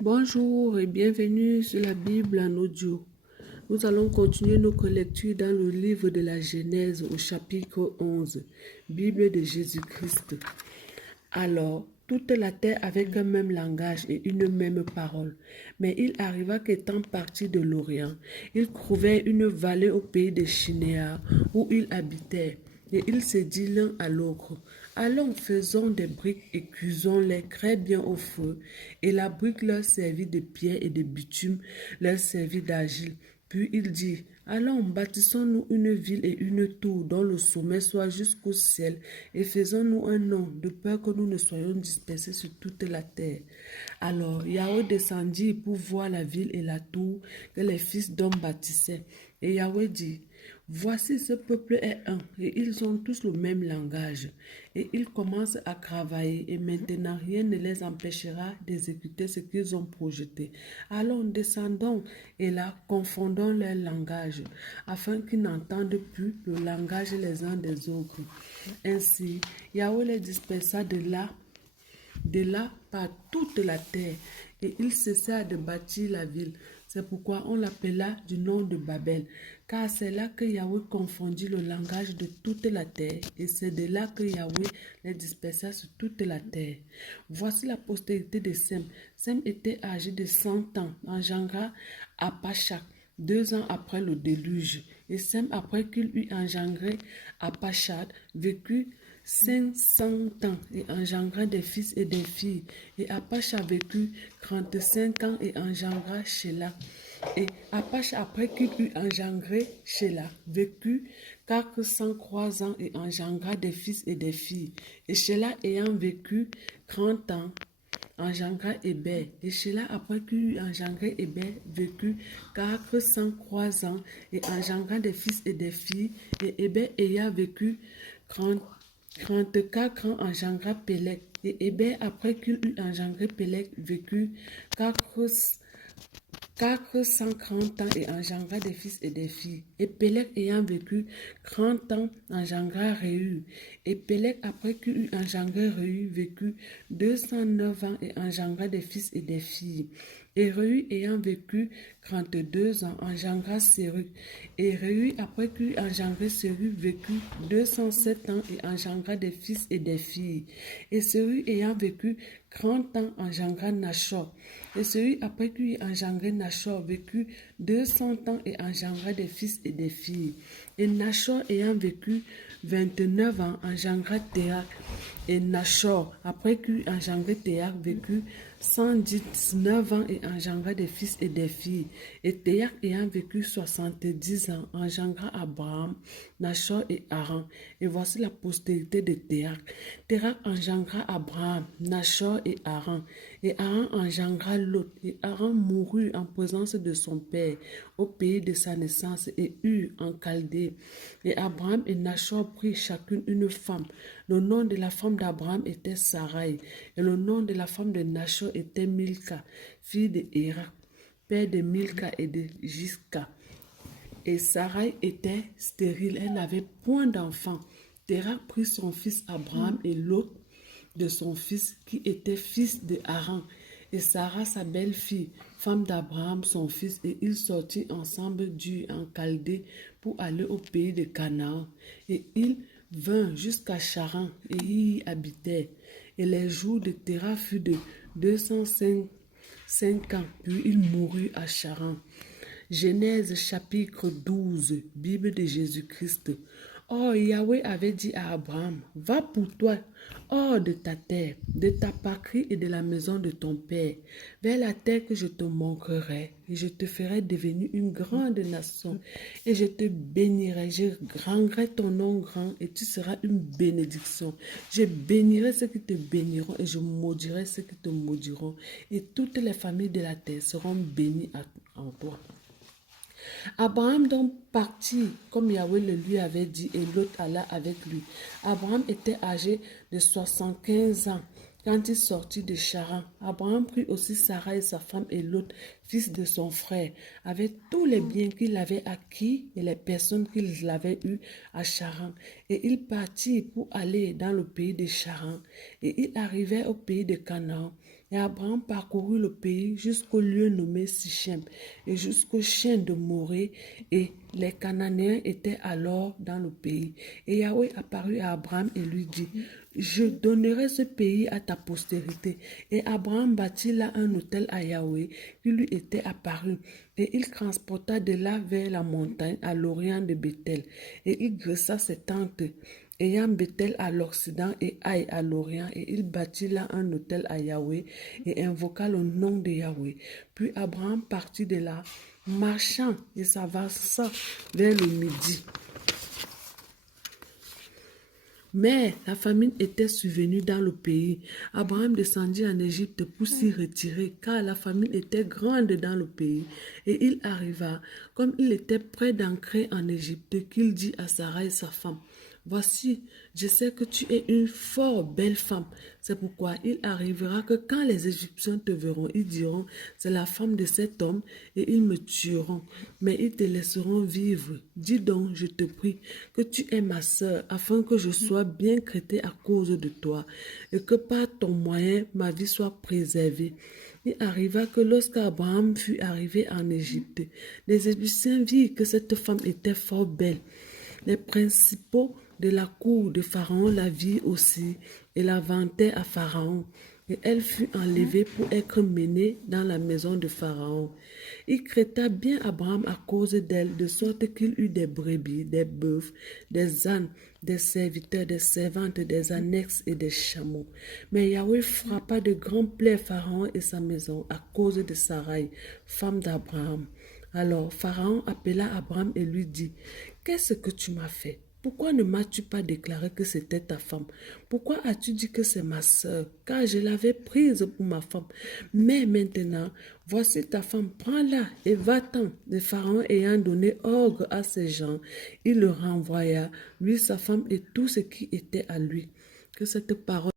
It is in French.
Bonjour et bienvenue sur la Bible en audio. Nous allons continuer notre lecture dans le livre de la Genèse au chapitre 11, Bible de Jésus-Christ. Alors, toute la terre avait un même langage et une même parole. Mais il arriva qu'étant parti de l'Orient, il trouvait une vallée au pays de Shinéar où il habitait. Et il se dit l'un à l'autre, allons, faisons des briques et cuisons-les très bien au feu. Et la brique leur servit de pierre et de bitume leur servit d'argile. Puis il dit, allons, bâtissons-nous une ville et une tour dont le sommet soit jusqu'au ciel et faisons-nous un nom de peur que nous ne soyons dispersés sur toute la terre. Alors Yahweh descendit pour voir la ville et la tour que les fils d'hommes bâtissaient. Et Yahweh dit, voici ce peuple est un, et ils ont tous le même langage. Et ils commencent à travailler, et maintenant rien ne les empêchera d'exécuter ce qu'ils ont projeté. Allons, descendons, et là, confondons leur langage, afin qu'ils n'entendent plus le langage les uns des autres. Ainsi, Yahweh les dispersa de là par toute la terre, et ils cessèrent de bâtir la ville. C'est pourquoi on l'appela du nom de Babel, car c'est là que Yahweh confondit le langage de toute la terre, et c'est de là que Yahweh les dispersa sur toute la terre. Voici la postérité de Sem. Sem était âgé de 100 ans, engendra Apachak, 2 ans après le déluge. Et Sem, après qu'il eut engendré Apachad, vécut 500 ans et engendra des fils et des filles. Et Apache a vécu 35 ans et engendra Shelah. Et Apache, après qu'il eut engendré Shelah, vécut 403 ans et engendra des fils et des filles. Et Shelah ayant vécu 30 ans, engendra Héber. Et Shelah, après qu'il eut engendré Héber, vécut 403 ans et engendra des fils et des filles. Et Héber ayant vécu 34 ans engendra Pélec. Et Héber, après qu'il eut engendré Pélec, vécut 430 ans et engendra des fils et des filles. Et Pélec ayant vécu 30 ans engendra Réu. Et Pélec, après qu'il eut engendré Réu, vécut 209 ans et engendra des fils et des filles. Et Réu ayant vécu 32 ans engendra Sérug. Et Réu, après qu'il eut engendré Sérug, vécut 207 ans et engendra des fils et des filles. Et Sérug ayant vécu 30 ans engendra Nachor. Et celui après qu'il eut engendré Nachor vécut 200 ans et engendra des fils et des filles. Et Nachor ayant vécu 29 ans engendra Théac. Et Nachor, après qu'il eut engendré Théac, vécut 119 ans et engendra des fils et des filles. Et Théac ayant vécu 70 ans engendra Abraham, Nachor et Haran. Et voici la postérité de Théac. Théac engendra Abraham, Nachor et Haran. Et Haran engendra Lot. Et Haran mourut en présence de son père au pays de sa naissance et eut en Chaldée. Et Abraham et Nachor prirent chacune une femme. Le nom de la femme d'Abraham était Sarai. Et le nom de la femme de Nachor était Milka, fille de Héra, père de Milka et de Jiska. Et Sarai était stérile, elle n'avait point d'enfant. Téra prit son fils Abraham et l'autre de son fils qui était fils de Haran. Et Sarah, sa belle-fille, femme d'Abraham, son fils, et ils sortirent ensemble du en Chaldée pour aller au pays de Canaan. Et ils vinrent jusqu'à Charan et y habitèrent. Et les jours de Téra furent de 205 ans, puis il mourut à Charan. Genèse chapitre 12, Bible de Jésus-Christ. Or, Yahweh avait dit à Abraham, va pour toi hors de ta terre, de ta patrie et de la maison de ton père, vers la terre que je te montrerai, et je te ferai devenir une grande nation, et je te bénirai, je rendrai ton nom grand, et tu seras une bénédiction. Je bénirai ceux qui te béniront, et je maudirai ceux qui te maudiront, et toutes les familles de la terre seront bénies en toi. Abraham donc partit comme Yahweh le lui avait dit et Lot alla avec lui. Abraham était âgé de 75 ans quand il sortit de Charan. Abraham prit aussi Sarah et sa femme et Lot, fils de son frère, avec tous les biens qu'il avait acquis et les personnes qu'il avait eues à Charan. Et il partit pour aller dans le pays de Charan. Et il arrivait au pays de Canaan. Et Abraham parcourut le pays jusqu'au lieu nommé Sichem et jusqu'au chêne de Morée, et les Cananéens étaient alors dans le pays. Et Yahweh apparut à Abraham et lui dit, je donnerai ce pays à ta postérité. Et Abraham bâtit là un autel à Yahweh qui lui était apparu. Et il transporta de là vers la montagne à l'orient de Bethel. Et il dressa ses tentes, ayant Bethel à l'occident et Haï à l'orient. Et il bâtit là un autel à Yahweh et invoqua le nom de Yahweh. Puis Abraham partit de là, marchant et s'avança vers le midi. Mais la famine était survenue dans le pays. Abraham descendit en Égypte pour s'y retirer, car la famine était grande dans le pays. Et il arriva, comme il était près d'ancrer en Égypte, qu'il dit à Sarai, sa femme, voici, je sais que tu es une fort belle femme. C'est pourquoi il arrivera que quand les Égyptiens te verront, ils diront, c'est la femme de cet homme, et ils me tueront. Mais ils te laisseront vivre. Dis donc, je te prie, que tu es ma sœur, afin que je sois bien traité à cause de toi, et que par ton moyen, ma vie soit préservée. Il arriva que lorsqu'Abraham fut arrivé en Égypte, les Égyptiens virent que cette femme était fort belle. Les principaux de la cour de Pharaon la virent aussi et la vantaient à Pharaon. Et elle fut enlevée pour être menée dans la maison de Pharaon. Il traita bien Abraham à cause d'elle, de sorte qu'il eut des brebis, des bœufs, des ânes, des serviteurs, des servantes, des annexes et des chameaux. Mais Yahweh frappa de grands plaies Pharaon et sa maison à cause de Sarai, femme d'Abraham. Alors Pharaon appela Abraham et lui dit, « Qu'est-ce que tu m'as fait? Pourquoi ne m'as-tu pas déclaré que c'était ta femme? Pourquoi as-tu dit que c'est ma sœur? Car je l'avais prise pour ma femme. Mais maintenant, voici ta femme, prends-la et va-t'en. » Le Pharaon ayant donné ordre à ses gens, il le renvoya, lui, sa femme et tout ce qui était à lui. Que cette parole